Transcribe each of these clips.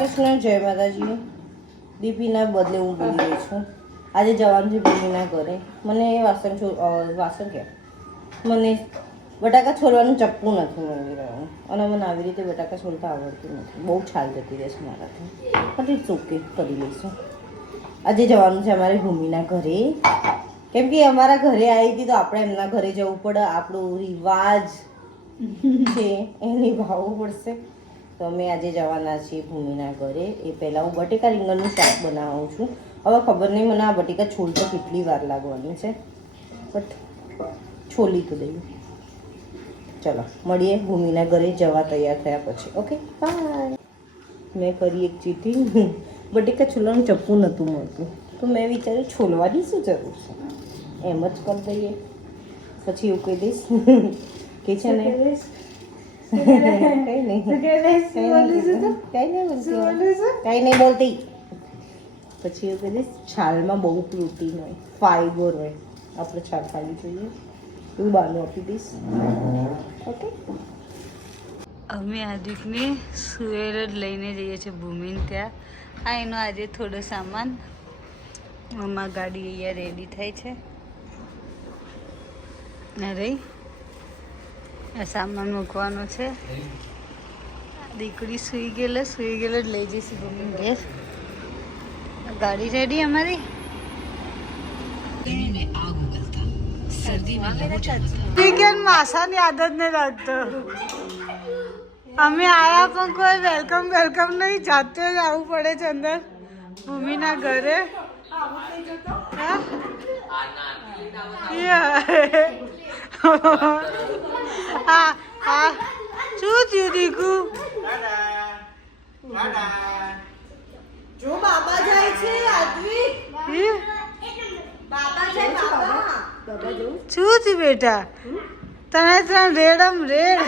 કૃષ્ણ, જય માતાજી. દીપીના બદલે હું બોલી રહી છું. આજે જવાનું છે ભૂમિના ઘરે. મને વાસણ કે મને બટાકા છોલવાનું ચપ્પું નથી મળી રહ્યું અને મને આવી રીતે બટાકા છોલતા આવડતું નથી. બહુ છાલ જતી રહે છે મારાથી. પણ ઇટ્સ ઓકે, કરી લઈશું. આજે જવાનું છે અમારે ભૂમિના ઘરે, કેમ કે અમારા ઘરે આવી હતી તો આપણે એમના ઘરે જવું પડે. આપણું રિવાજ છે એ નિભાવવું પડશે. તો અમે આજે જવાના છીએ ભૂમિના ઘરે. એ પહેલાં હું બટેકા રીંગણનું શાક બનાવું છું. હવે ખબર નહીં મને આ બટેકા છોલતા કેટલી વાર લાગવાની છે, બટ છોલી તો દઈએ. ચલો મળીએ ભૂમિના ઘરે જવા તૈયાર થયા પછી. Okay bye. મેં કરી એક ચીટિંગ. બટેકા છોલવાનું ચપ્પું નહોતું મળતું તો મેં વિચાર્યું છોલવાની શું જરૂર છે, એમ જ કરી દઈએ. પછી એવું કહી દઈશ કે છે ને કઈ નહીં બોલતી. પછી એવું કહી દઈશ છાલમાં બહુ પ્રોટીન હોય, ફાઈબર હોય, આપણે છાલ ખાવી જોઈએ એવું બહારનું આપી દઈશ. ઓકે. અમે આદિકને સુવેર જ લઈને જઈએ છીએ ભૂમિને ત્યાં. આ એનો આજે થોડો સામાન. અમારી ગાડી અહીંયા રેડી થાય છે. અરે આ સામાન મૂકવાનો છે. દીકરી સૂઈ ગયેલો જ લઈ જઈશું ભૂમિને ઘેર. ગાડી રેડી અમારી. માસાની આદત નહીં લાગતો. અમે આયા પણ કોઈ વેલકમ નહીં, જાતે જ આવવું પડે છે અંદર ભૂમિના ઘરે. હા હા, શું થયું દીકુ? જો બાબા જાય છે આદિક. બાબા જાય બાબા. શું થયું બેટા? તને રેડમ રેડ.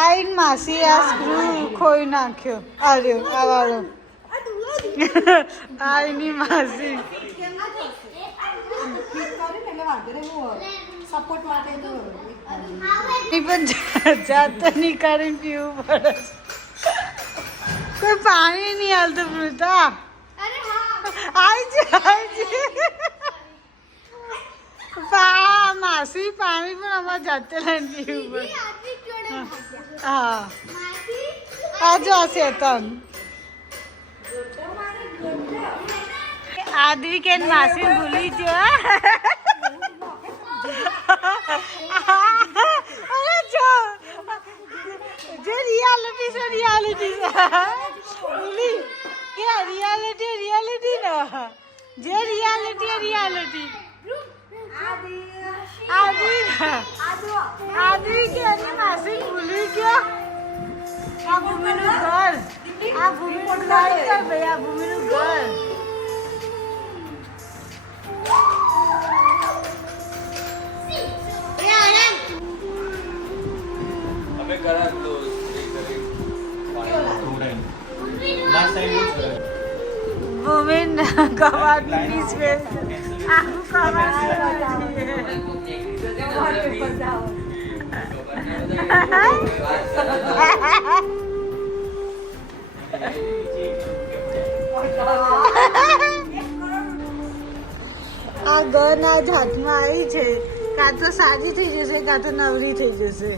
આઈન માસી આ સ્ક્રૂ ખોઈ નાખ્યો. આર્યો આ વાળો આઈની માસી. પણ જાતે નીકાળીને પીવું પડે. કોઈ પાણી નહીં હાલતું પૃથા. માસી પાણી પણ અમારે જાતે લઈને પીવું પડે. હા આજો આ શેતન આદિ કે માસી ભૂલી જો. જે રિયાલિટી છે ભૂલી કે રિયાલિટી ને જે રિયાલિટી આદિ કે એની માસી ભૂલી ગયો. આ ભૂમિનું ઘર, આ ભૂમિનું ઘર છે ભાઈ, આ ભૂમિનું ઘર. ભૂમિન કવાડની સ્પેસ આખું આ ગન આજ હાથમાં આવી છે. કાં તો સાજી થઈ જશે, કાં તો નવરી થઈ જશે.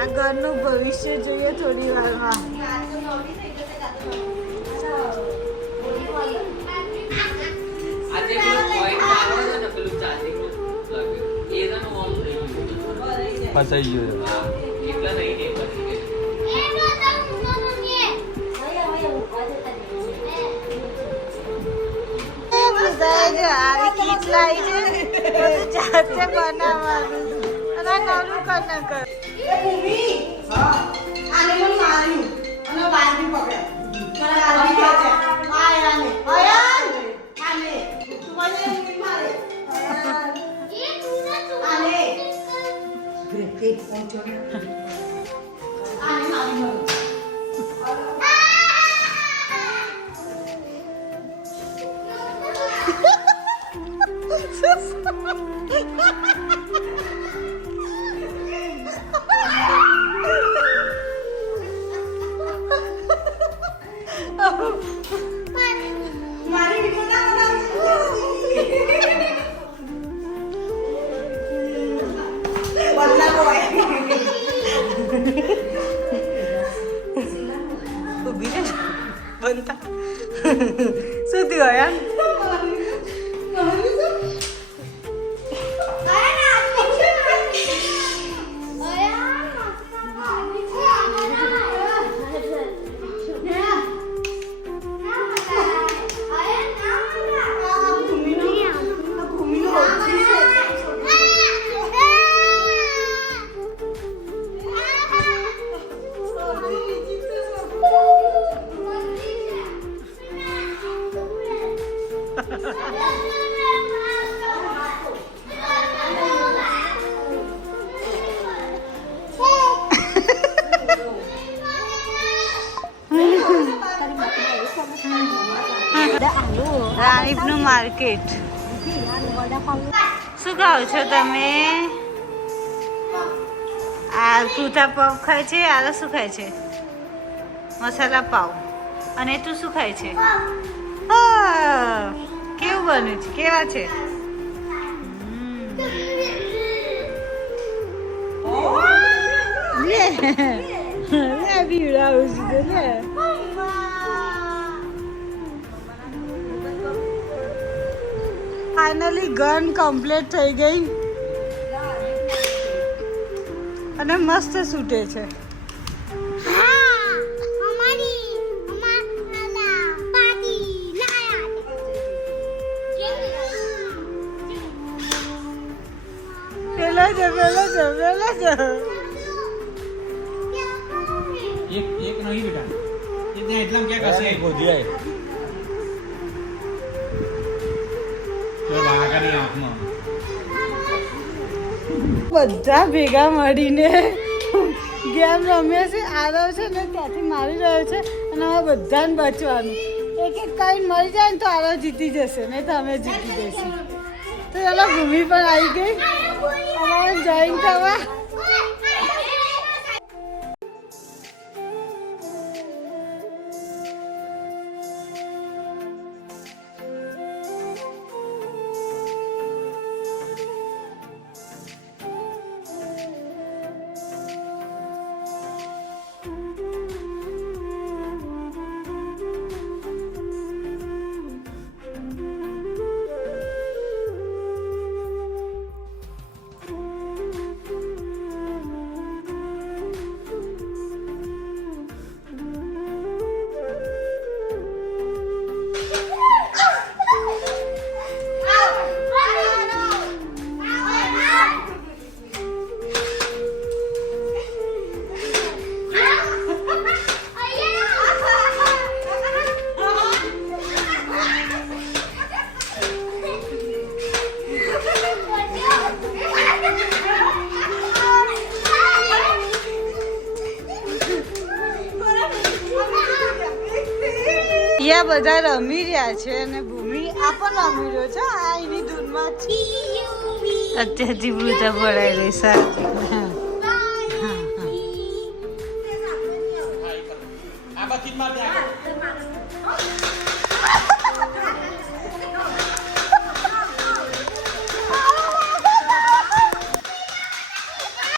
આ ઘરનું ભવિષ્ય જોઈએ થોડી વારમાં. ફસાઈ ગયો. આવી કીટ લાવી છે જાતે બનાવવાનું. અને નવરું કર ના કર. આને મને માર્યું અને બાંધી ઊભી રહે બનતા શું થયું યાર રાણીપનું માર્કેટ શું ખાઓ છો તમે આ કુર્તા પાવ ખાય છે આ શું ખાય છે મસાલા પાવ અને તું શું ખાય છે કેવું બન્યું છે કેવા છે લે બીવડાવું છું લે ફાઇનલી ગન કમ્પ્લીટ થઈ ગઈ અને મસ્ત સૂટે છે પેલા જ एक नहीं बेटा इतने इतना क्या कर सकते हो दिया है तो भागा नहीं आँख में બધા ભેગા મળીને ગેમ રમે છે આરવ છે ને ત્યાંથી મારી રહ્યો છે અને હવે બધાને બચવાનું એક એક કરીને મરી જાય ને તો આરવ જીતી જશે નહીં તો અમે જીતી જઈશું તો ચાલો ભૂમિ પણ આવી ગઈ અમારે જોઈન થવા યા બધા રમી રહ્યા છે અને ભૂમિ આ પણ રમી રહ્યો છે આ એની ધૂનમાં અત્યારથી વૃદ્ધા પડાઈ રહી સાચી